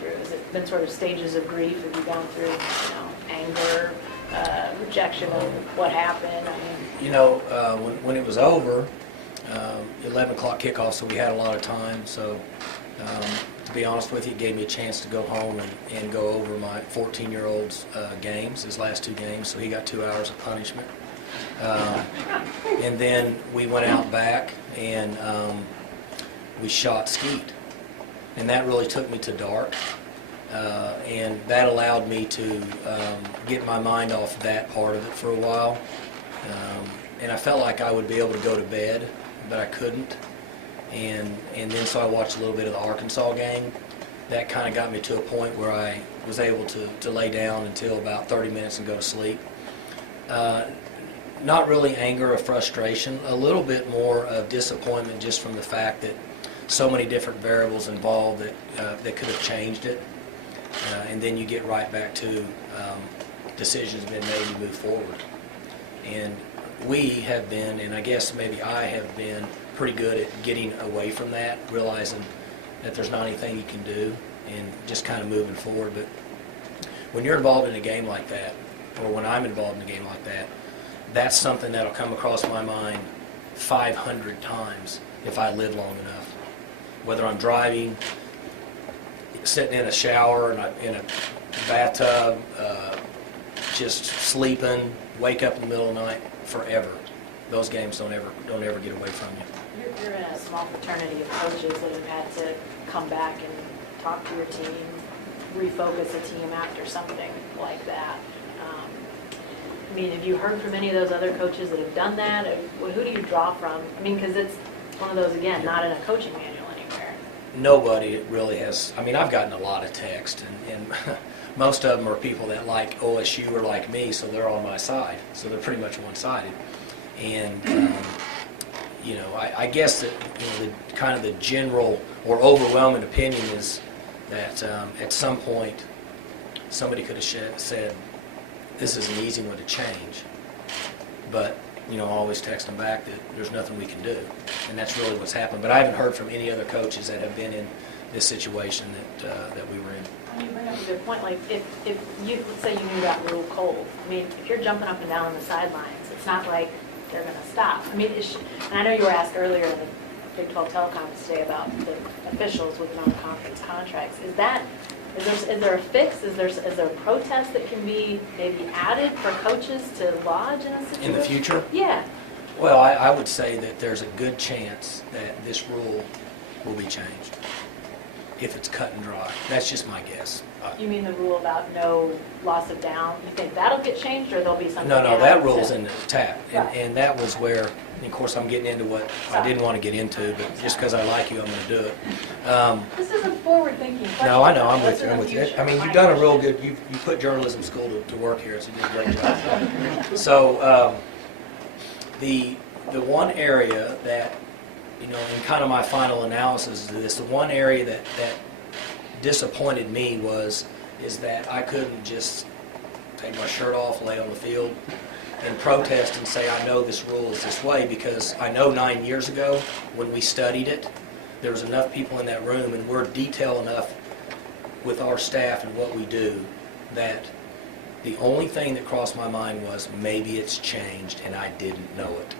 through? Has it been sort of stages of grief? Have you gone through, anger, rejection of what happened? I mean, when it was over, 11 o'clock kickoff, so we had a lot of time. So to be honest with you, it gave me a chance to go home and go over my 14-year-old's games, his last 2 games. So he got 2 hours of punishment. And then we went out back and we shot skeet. And that really took me to dark. And that allowed me to get my mind off that part of it for a while. And I felt like I would be able to go to bed, but I couldn't. And then so I watched a little bit of the Arkansas game. That kind of got me to a point where I was able to lay down until about 30 minutes and go to sleep. Not really anger or frustration, a little bit more of disappointment just from the fact that so many different variables involved that could have changed it. And then you get right back to decisions being made to move forward. And we have been, and I guess maybe I have been, pretty good at getting away from that, realizing that there's not anything you can do, and just kind of moving forward. But when you're involved in a game like that, or when I'm involved in a game like that, that's something that'll come across my mind 500 times if I live long enough. Whether I'm driving, sitting in a shower, in a bathtub, just sleeping, wake up in the middle of the night, forever. Those games don't ever get away from you. you're in a small fraternity of coaches that have had to come back and talk to your team, refocus a team after something like that. I mean, have you heard from any of those other coaches that have done that? Who do you draw from? I mean, because it's one of those, again, not in a coaching manual anywhere. Nobody really has. I mean, I've gotten a lot of text, and most of them are people that like OSU or like me, so they're on my side. So they're pretty much one-sided. And, I guess that the kind of the general or overwhelming opinion is that at some point somebody could have said, this is an easy one to change. But, I always text them back that there's nothing we can do. And that's really what's happened. But I haven't heard from any other coaches that have been in this situation that we were in. You bring up a good point. Like, if you, let's say you knew that rule cold. I mean, if you're jumping up and down on the sidelines, it's not like they're going to stop. I mean, and I know you were asked earlier in the Big 12 teleconference today about the officials with non-conference contracts. Is there a fix? Is there a protest that can be maybe added for coaches to lodge in a situation? In the future? Yeah. Well, I would say that there's a good chance that this rule will be changed if it's cut and dry. That's just my guess. You mean the rule about no loss of down? You think that'll get changed, or there'll be something? No, that rule's in the tap. Right. And that was where, and of course, I'm getting into what I didn't want to get into, but just because I like you, I'm going to do it. This is a forward-thinking question. No, I know, I'm with you. I mean, you've done a real good, you put journalism school to work here, so you did a great job. So, the one area that, in kind of my final analysis of this, the one area that disappointed me is that I couldn't just take my shirt off, lay on the field, and protest and say, I know this rule is this way, because I know 9 years ago when we studied it, there was enough people in that room, and we're detailed enough with our staff and what we do, that the only thing that crossed my mind was maybe it's changed and I didn't know it.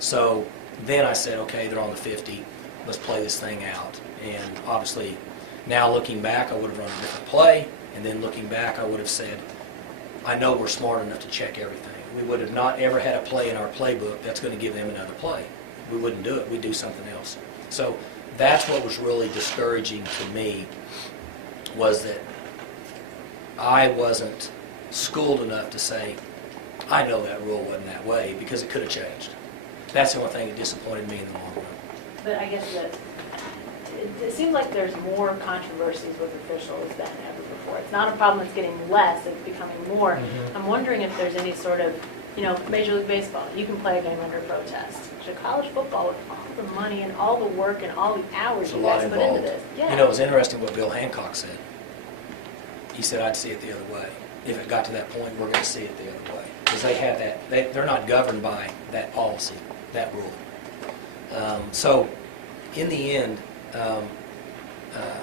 So then I said, okay, they're on the 50, let's play this thing out. And obviously, now looking back, I would have run a different play, and then looking back, I would have said, I know we're smart enough to check everything. We would have not ever had a play in our playbook that's going to give them another play. We wouldn't do it. We'd do something else. So that's what was really discouraging to me, was that I wasn't schooled enough to say, I know that rule wasn't that way, because it could have changed. That's the only thing that disappointed me in the long run. But I guess that it seems like there's more controversies with officials than ever before. It's not a problem that's getting less, it's becoming more. Mm-hmm. I'm wondering if there's any sort of, Major League Baseball, you can play a game under protest. So college football, with all the money and all the work and all the hours you guys put into this. Yeah. It was interesting what Bill Hancock said. He said, I'd see it the other way. If it got to that point, we're going to see it the other way. Because they have that, they're not governed by that policy, that rule. So in the end,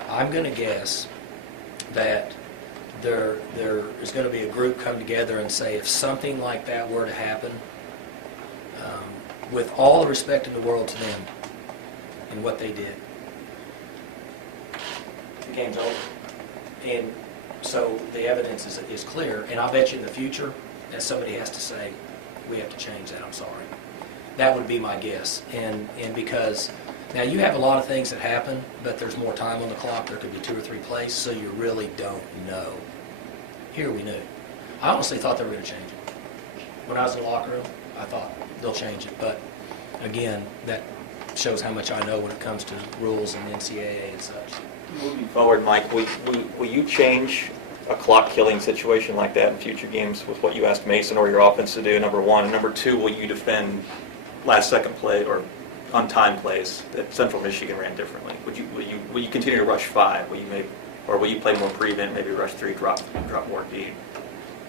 I'm going to guess that there is going to be a group come together and say, if something like that were to happen, with all the respect in the world to them and what they did, the game's over. And so the evidence is clear, and I bet you in the future that somebody has to say, we have to change that, I'm sorry. That would be my guess. And because now you have a lot of things that happen, but there's more time on the clock. There could be 2 or 3 plays, so you really don't know. Here we knew. I honestly thought they were going to change it. When I was in the locker room, I thought they'll change it. But again, that shows how much I know when it comes to rules and NCAA and such. Moving forward, Mike, will you change a clock-killing situation like that in future games with what you asked Mason or your offense to do, number one? And number two, will you defend last-second play or on-time plays that Central Michigan ran differently? Will you continue to rush 5? Or will you play more prevent, maybe rush 3, drop more deep?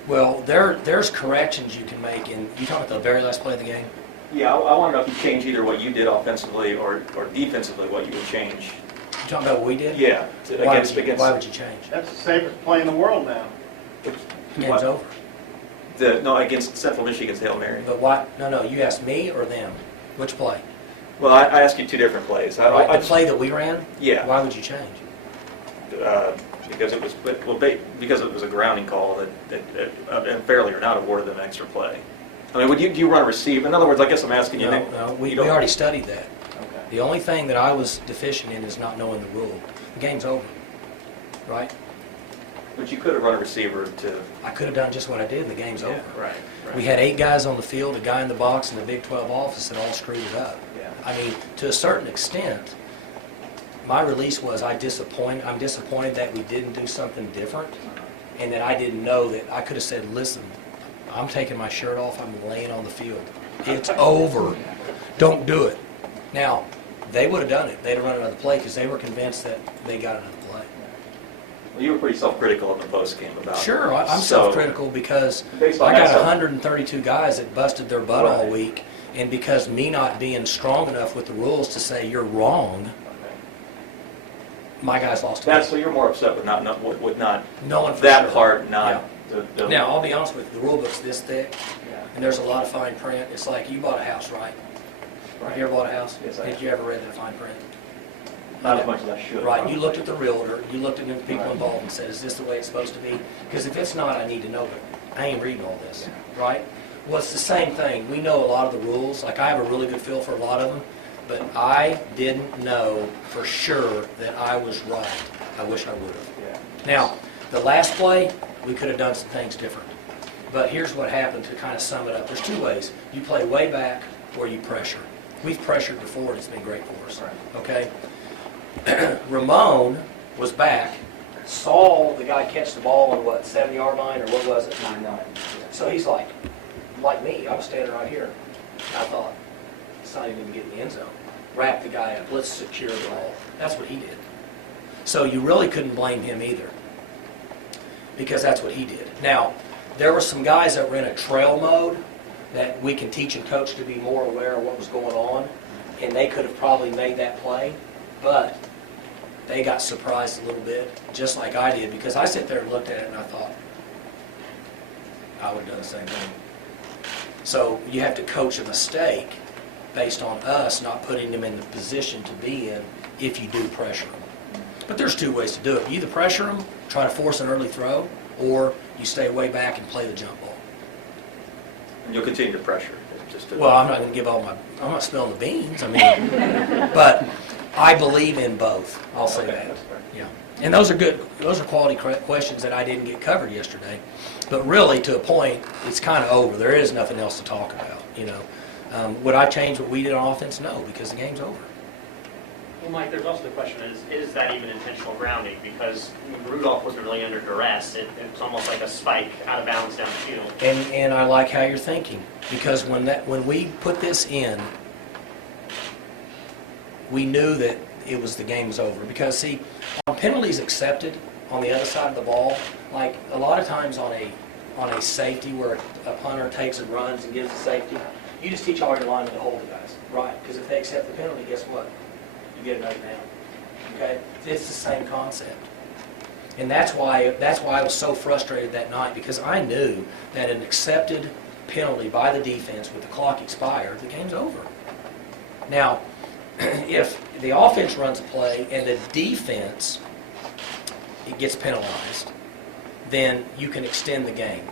Well, there's corrections you can make. You talking about the very last play of the game? Yeah, I want to know if you change either what you did offensively or defensively, what you would change. You talking about what we did? Yeah. Why would you change? That's the safest play in the world now. The game's over. No, against Central Michigan's Hail Mary. But why? No, you asked me or them? Which play? Well, I asked you 2 different plays. The play that we ran? Yeah. Why would you change? Because it was because it was a grounding call that unfairly or not awarded them an extra play. I mean, do you run a receive? In other words, I guess I'm asking you. No, we already studied that. Okay. The only thing that I was deficient in is not knowing the rule. The game's over, right? But you could have run a receiver to. I could have done just what I did, and the game's over. Right. We had 8 guys on the field, a guy in the box, and the Big 12 office that all screwed it up. Yeah. I mean, to a certain extent, my release was I'm disappointed that we didn't do something different, and that I didn't know that I could have said, listen, I'm taking my shirt off, I'm laying on the field. It's over. Don't do it. Now, they would have done it. They'd have run another play because they were convinced that they got another play. Well, you were pretty self-critical in the post game about. Sure, I'm So, self-critical because based on I got that, 132 guys that busted their butt all Right. week, and because me not being strong enough with the rules to say you're wrong, Okay. my guys lost a game. So you're more upset with not Knowing for that sure. part, not Yeah. the. Now, I'll be honest with you, the rule book's this thick, Yeah. and there's a lot of fine print. It's like you bought a house, right? Right. Have you ever bought a house? Yes, I Did have. you ever read that fine print? Not as much as I should. Right, you looked at the realtor, you looked at the people Right. involved and said, is this the way it's supposed to be? Because if it's not, I need to know it. I ain't reading all this, right? Well, it's the same thing. We know a lot of the rules. Like, I have a really good feel for a lot of them, but I didn't know for sure that I was right. I wish I would have. Yeah. Now, the last play, we could have done some things different. But here's what happened to kind of sum it up. There's 2 ways. You play way back or you pressure. We've pressured before and it's been great for us, Right. okay? Ramon was back, saw the guy catch the ball on what, 7-yard line or what was it? 9-9. So he's like me, I was standing right here. I thought, it's not even going to get in the end zone. Wrap the guy up, let's secure the ball. That's what he did. So you really couldn't blame him either, because that's what he did. Now, there were some guys that were in a trail mode that we can teach and coach to be more aware of what was going on, and they could have probably made that play, but they got surprised a little bit, just like I did, because I sit there and looked at it and I thought, I would have done the same thing. So you have to coach a mistake based on us not putting them in the position to be in if you do pressure them. But there's 2 ways to do it. You either pressure them, try to force an early throw, or you stay way back and play the jump ball. And you'll continue to pressure. Well, I'm not going to give all I'm not spilling the beans, I mean, but I believe in both, I'll say Okay, that. that's fair. Yeah. And those are quality questions that I didn't get covered yesterday. But really, to a point, it's kind of over. There is nothing else to talk about, you know. Would I change what we did on offense? No, because the game's over. Well, Mike, there's also the question, is that even intentional grounding? Because Rudolph wasn't really under duress. It's almost like a spike out of bounds downfield. And I like how you're thinking, because when we put this in, we knew that the game was over. Because see, on penalties accepted on the other side of the ball, like a lot of times on a safety where a punter takes and runs and gives the safety, you just teach all your linemen to hold the guys, right? Because if they accept the penalty, guess what? You get another down. Okay? It's the same concept. And that's why I was so frustrated that night, because I knew that an accepted penalty by the defense with the clock expired, the game's over. Now, if the offense runs a play and the defense it gets penalized, then you can extend the game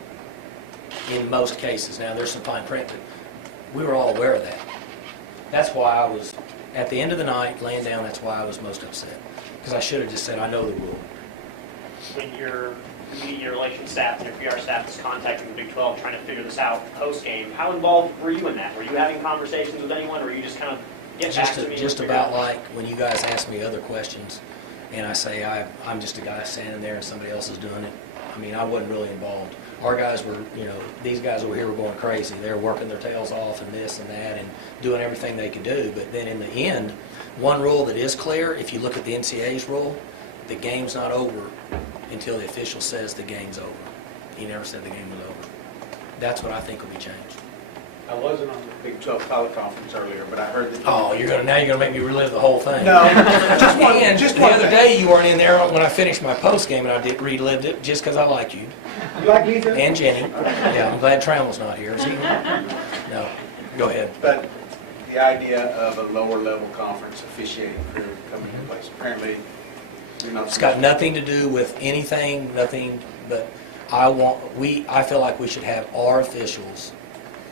in most cases. Now, there's some fine print, but we were all aware of that. That's why I was, at the end of the night, laying down, that's why I was most upset. Because I should have just said, I know the rule. When your media relations staff and your PR staff is contacting the Big 12 trying to figure this out post-game, how involved were you in that? Were you having conversations with anyone, or were you just kind of get back to me? Just about like when you guys ask me other questions, and I say I'm just a guy standing there and somebody else is doing it. I mean, I wasn't really involved. Our guys were, these guys over here were going crazy. They were working their tails off and this and that and doing everything they could do. But then in the end, one rule that is clear, if you look at the NCAA's rule, the game's not over until the official says the game's over. He never said the game was over. That's what I think will be changed. I wasn't on the Big 12 teleconference earlier, but I heard that. Oh, now you're gonna make me relive the whole thing. No, just one. And Just the one other thing. day you weren't in there when I finished my post game, and I relived it just because I like you You like me too? and Jenny. Yeah, I'm glad Trammell's not here. Is he? No. Go ahead. But the idea of a lower level conference officiating crew coming into place, apparently, It's got nothing to do with anything, nothing. But I feel like we should have our officials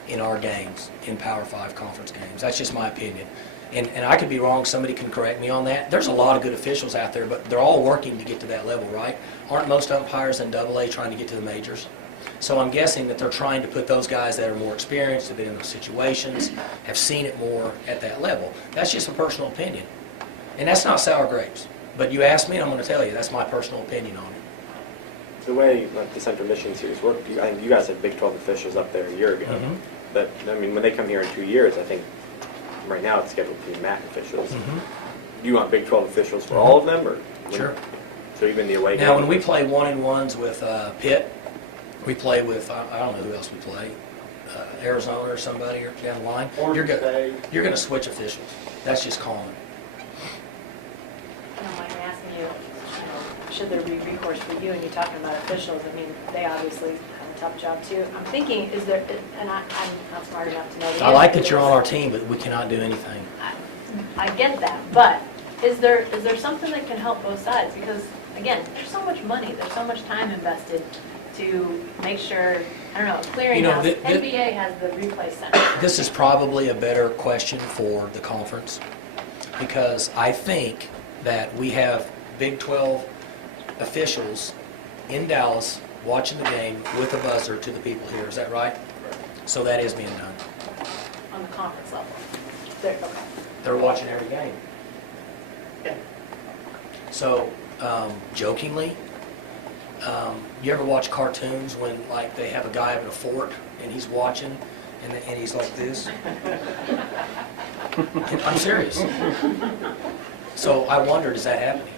in our games, in Power 5 conference games. That's just my opinion. And I could be wrong, somebody can correct me on that. There's a lot of good officials out there, but they're all working to get to that level, right? Aren't most umpires in AA trying to get to the majors? So I'm guessing that they're trying to put those guys that are more experienced, have been in those situations, have seen it more at that level. That's just a personal opinion. And that's not sour grapes. But you asked me, and I'm going to tell you, that's my personal opinion on it. The way like the Central Michigan series worked, I think you guys had Big 12 officials up there a year ago. Mhm. But I mean, when they come here in 2 years, I think right now it's scheduled to be MAC officials. Mhm. Do you want Big 12 officials for all of them, or Sure. So even the away. Now, games? when we play 1-on-1s with Pitt, we play with, I don't know who else we play, Arizona or somebody or down the line. You're going to switch officials. That's just common. Mike, I'm asking you, should there be recourse for you, and you're talking about officials, I mean, they obviously have a tough job too. I'm thinking, is there, and I'm not smart enough to know the I like answer that to you're on this. our team, but we cannot do anything. I get that, but is there something that can help both sides? Because, again, there's so much money, there's so much time invested to make sure, I don't know, clearinghouse, NBA has the replay center. This is probably a better question for the conference, because I think that we have Big 12 officials in Dallas watching the game with a buzzer to the people here. Is that right? So that is being done. On the conference level. Okay. They're watching every game. Yeah. So, jokingly, you ever watch cartoons when like they have a guy having a fort and he's watching and he's like this? I'm serious. So I wondered, is that happening?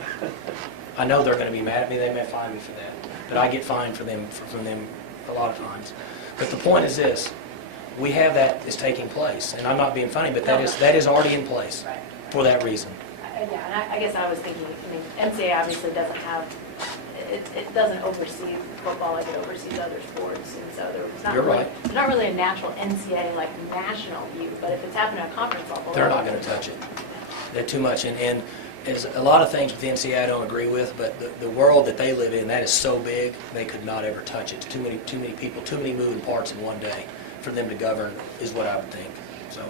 I know they're going to be mad at me. They may fine me for that, but I get fined from them a lot of times. But the point is this: we have that is taking place, and I'm not being funny, but that is already in place Right. for that reason. Yeah, and I guess I was thinking, I mean, NCAA obviously doesn't have, it doesn't oversee football like it oversees other sports, and so You're right. there's not really a natural NCAA like national view, but if it's happening at a conference level. They're not going to touch it. They're too much. And there's a lot of things with the NCAA I don't agree with, but the world that they live in, that is so big, they could not ever touch it. Too many people, too many moving parts in one day for them to govern is what I would think. So,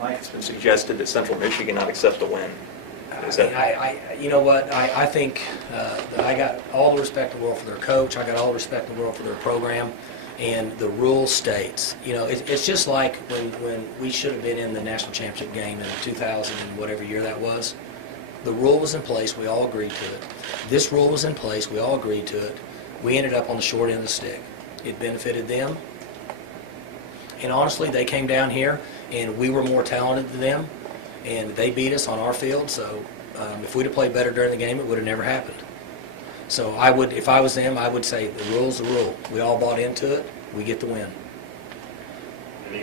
Mike, it's been suggested that Central Michigan not accept a win. Is that? you know what? I think that I got all the respect in the world for their coach. I got all the respect in the world for their program. And the rule states, it's just like when we should have been in the national championship game in 2000 and whatever year that was. The rule was in place. We all agreed to it. This rule was in place. We all agreed to it. We ended up on the short end of the stick. It benefited them. And honestly, they came down here, and we were more talented than them, and they beat us on our field. So if we'd have played better during the game, it would have never happened. So if I was them, I would say the rule's the rule. We all bought into it. We get the win.